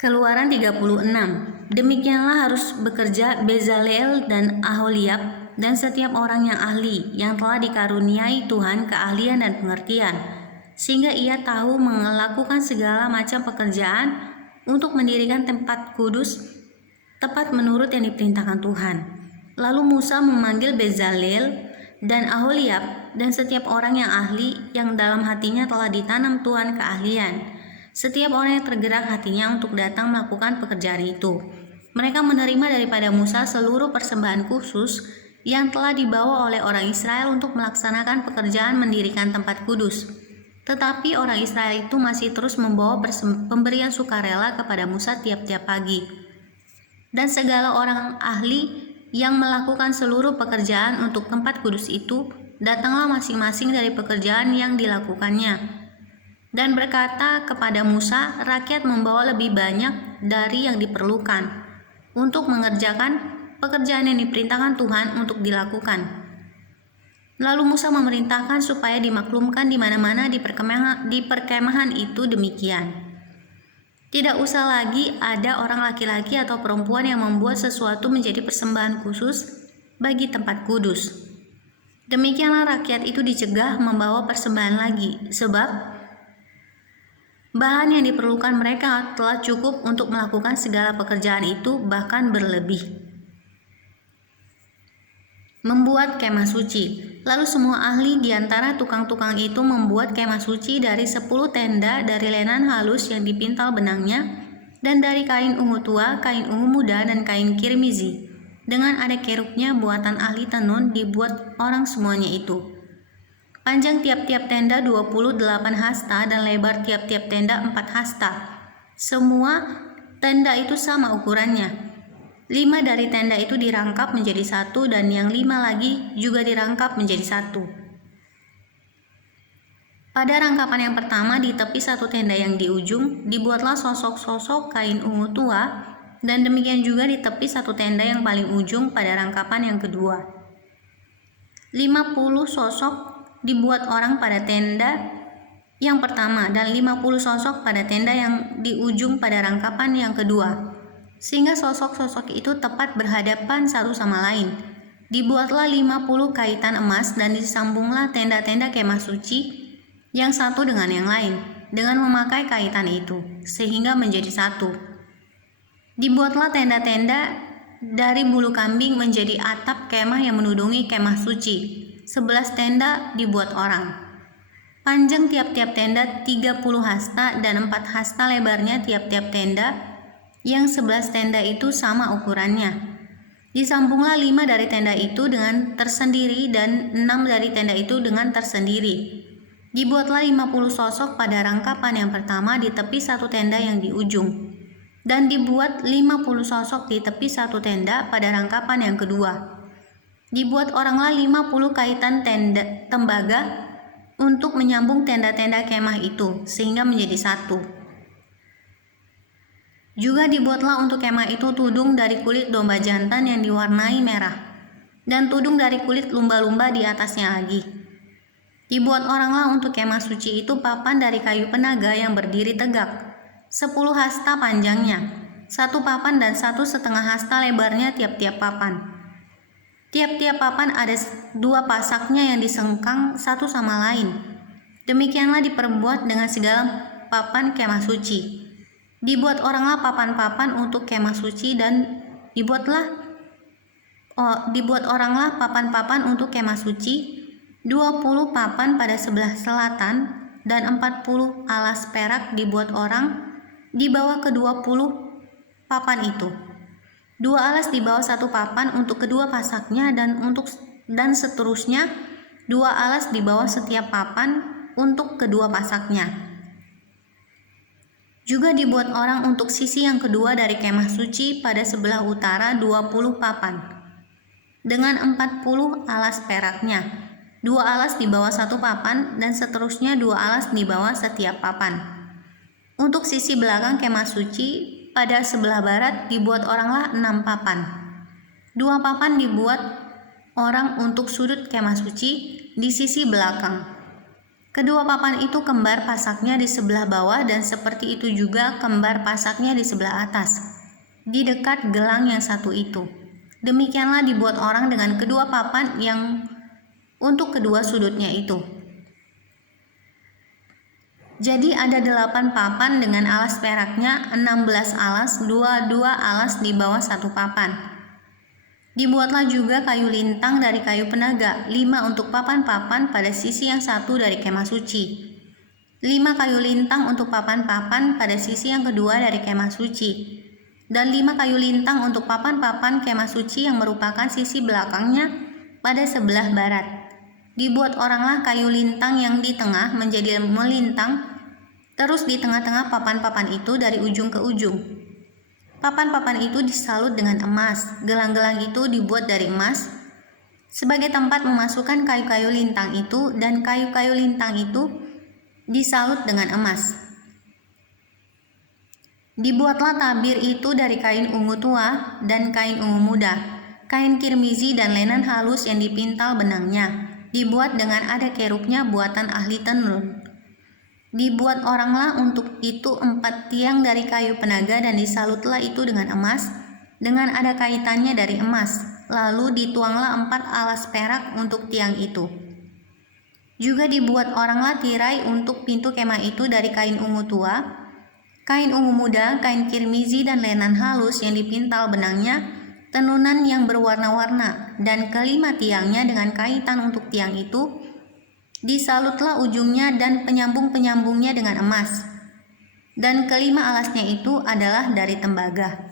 Keluaran 36. Demikianlah harus bekerja Bezaleel dan Aholiab dan setiap orang yang ahli yang telah dikaruniai Tuhan keahlian dan pengertian, sehingga ia tahu melakukan segala macam pekerjaan untuk mendirikan tempat kudus tepat menurut yang diperintahkan Tuhan. Lalu Musa memanggil Bezaleel dan Aholiab dan setiap orang yang ahli yang dalam hatinya telah ditanam Tuhan keahlian, setiap orang yang tergerak hatinya untuk datang melakukan pekerjaan itu. Mereka menerima daripada Musa seluruh persembahan khusus yang telah dibawa oleh orang Israel untuk melaksanakan pekerjaan mendirikan tempat kudus. Tetapi orang Israel itu masih terus membawa pemberian sukarela kepada Musa tiap-tiap pagi. Dan segala orang ahli yang melakukan seluruh pekerjaan untuk tempat kudus itu datanglah masing-masing dari pekerjaan yang dilakukannya. Dan berkata kepada Musa, rakyat membawa lebih banyak dari yang diperlukan untuk mengerjakan pekerjaan yang diperintahkan Tuhan untuk dilakukan. Lalu Musa memerintahkan supaya dimaklumkan di mana-mana di perkemahan itu demikian. Tidak usah lagi ada orang laki-laki atau perempuan yang membuat sesuatu menjadi persembahan khusus bagi tempat kudus. Demikianlah rakyat itu dicegah membawa persembahan lagi, sebab bahan yang diperlukan mereka telah cukup untuk melakukan segala pekerjaan itu, bahkan berlebih. Membuat kemah suci. Lalu semua ahli di antara tukang-tukang itu membuat kemah suci dari 10 tenda dari lenan halus yang dipintal benangnya, dan dari kain ungu tua, kain ungu muda, dan kain kirmizi. Dengan ada kerubnya buatan ahli tenun dibuat orang semuanya itu. Panjang tiap-tiap tenda 28 hasta dan lebar tiap-tiap tenda 4 hasta. Semua tenda itu sama ukurannya. 5 dari tenda itu dirangkap menjadi satu dan yang 5 lagi juga dirangkap menjadi satu. Pada rangkapan yang pertama di tepi satu tenda yang di ujung dibuatlah sosok-sosok kain ungu tua, dan demikian juga di tepi satu tenda yang paling ujung pada rangkapan yang kedua. 50 sosok dibuat orang pada tenda yang pertama dan 50 sosok pada tenda yang di ujung pada rangkapan yang kedua, sehingga sosok-sosok itu tepat berhadapan satu sama lain. Dibuatlah 50 kaitan emas dan disambunglah tenda-tenda kemah suci yang satu dengan yang lain dengan memakai kaitan itu, sehingga menjadi satu. Dibuatlah tenda-tenda dari bulu kambing menjadi atap kemah yang menudungi kemah suci. 11 tenda dibuat orang. Panjang tiap-tiap tenda 30 hasta dan 4 hasta lebarnya tiap-tiap tenda, yang 11 tenda itu sama ukurannya. Disambunglah 5 dari tenda itu dengan tersendiri dan 6 dari tenda itu dengan tersendiri. Dibuatlah 50 sosok pada rangkapan yang pertama di tepi satu tenda yang di ujung, dan dibuat 50 sosok di tepi satu tenda pada rangkapan yang kedua. Dibuat oranglah 50 kaitan tembaga untuk menyambung tenda-tenda kemah itu, sehingga menjadi satu. Juga dibuatlah untuk kemah itu tudung dari kulit domba jantan yang diwarnai merah, dan tudung dari kulit lumba-lumba di atasnya lagi. Dibuat oranglah untuk kemah suci itu papan dari kayu penaga yang berdiri tegak, 10 hasta panjangnya, 1 papan dan 1,5 hasta lebarnya tiap-tiap papan. Tiap-tiap papan ada 2 pasaknya yang disengkang satu sama lain. Demikianlah diperbuat dengan segala papan kemah suci. Dibuat oranglah papan-papan untuk kemah suci dan dibuat oranglah papan-papan untuk kemah suci, 20 papan pada sebelah selatan dan 40 alas perak dibuat orang di bawah ke-20 papan itu. 2 alas di bawah 1 papan untuk kedua pasaknya dan seterusnya 2 alas di bawah setiap papan untuk kedua pasaknya. Juga dibuat orang untuk sisi yang kedua dari kemah suci pada sebelah utara 20 papan dengan 40 alas peraknya. 2 alas di bawah 1 papan dan seterusnya 2 alas di bawah setiap papan. Untuk sisi belakang kemah suci pada sebelah barat dibuat oranglah 6 papan. 2 papan dibuat orang untuk sudut kemah suci di sisi belakang. Kedua papan itu kembar pasaknya di sebelah bawah dan seperti itu juga kembar pasaknya di sebelah atas, di dekat gelang yang satu itu. Demikianlah dibuat orang dengan kedua papan yang untuk kedua sudutnya itu. Jadi ada 8 papan dengan alas peraknya, 16 alas, 2 alas di bawah satu papan. Dibuatlah juga kayu lintang dari kayu penaga, 5 untuk papan-papan pada sisi yang satu dari kemah suci. 5 kayu lintang untuk papan-papan pada sisi yang kedua dari kemah suci. Dan 5 kayu lintang untuk papan-papan kemah suci yang merupakan sisi belakangnya pada sebelah barat. Dibuat oranglah kayu lintang yang di tengah menjadi melintang, terus di tengah-tengah papan-papan itu dari ujung ke ujung. Papan-papan itu disalut dengan emas, gelang-gelang itu dibuat dari emas, sebagai tempat memasukkan kayu-kayu lintang itu, dan kayu-kayu lintang itu disalut dengan emas. Dibuatlah tabir itu dari kain ungu tua dan kain ungu muda, kain kirmizi dan lenan halus yang dipintal benangnya, dibuat dengan ada kerubnya buatan ahli tenun. Dibuat oranglah untuk itu 4 tiang dari kayu penaga dan disalutlah itu dengan emas, dengan ada kaitannya dari emas. Lalu dituanglah 4 alas perak untuk tiang itu. Juga dibuat oranglah tirai untuk pintu kemah itu dari kain ungu tua, kain ungu muda, kain kirmizi dan lenan halus yang dipintal benangnya, tenunan yang berwarna-warna, dan kelima tiangnya dengan kaitan untuk tiang itu. Disalutlah ujungnya dan penyambung-penyambungnya dengan emas. Dan kelima alasnya itu adalah dari tembaga.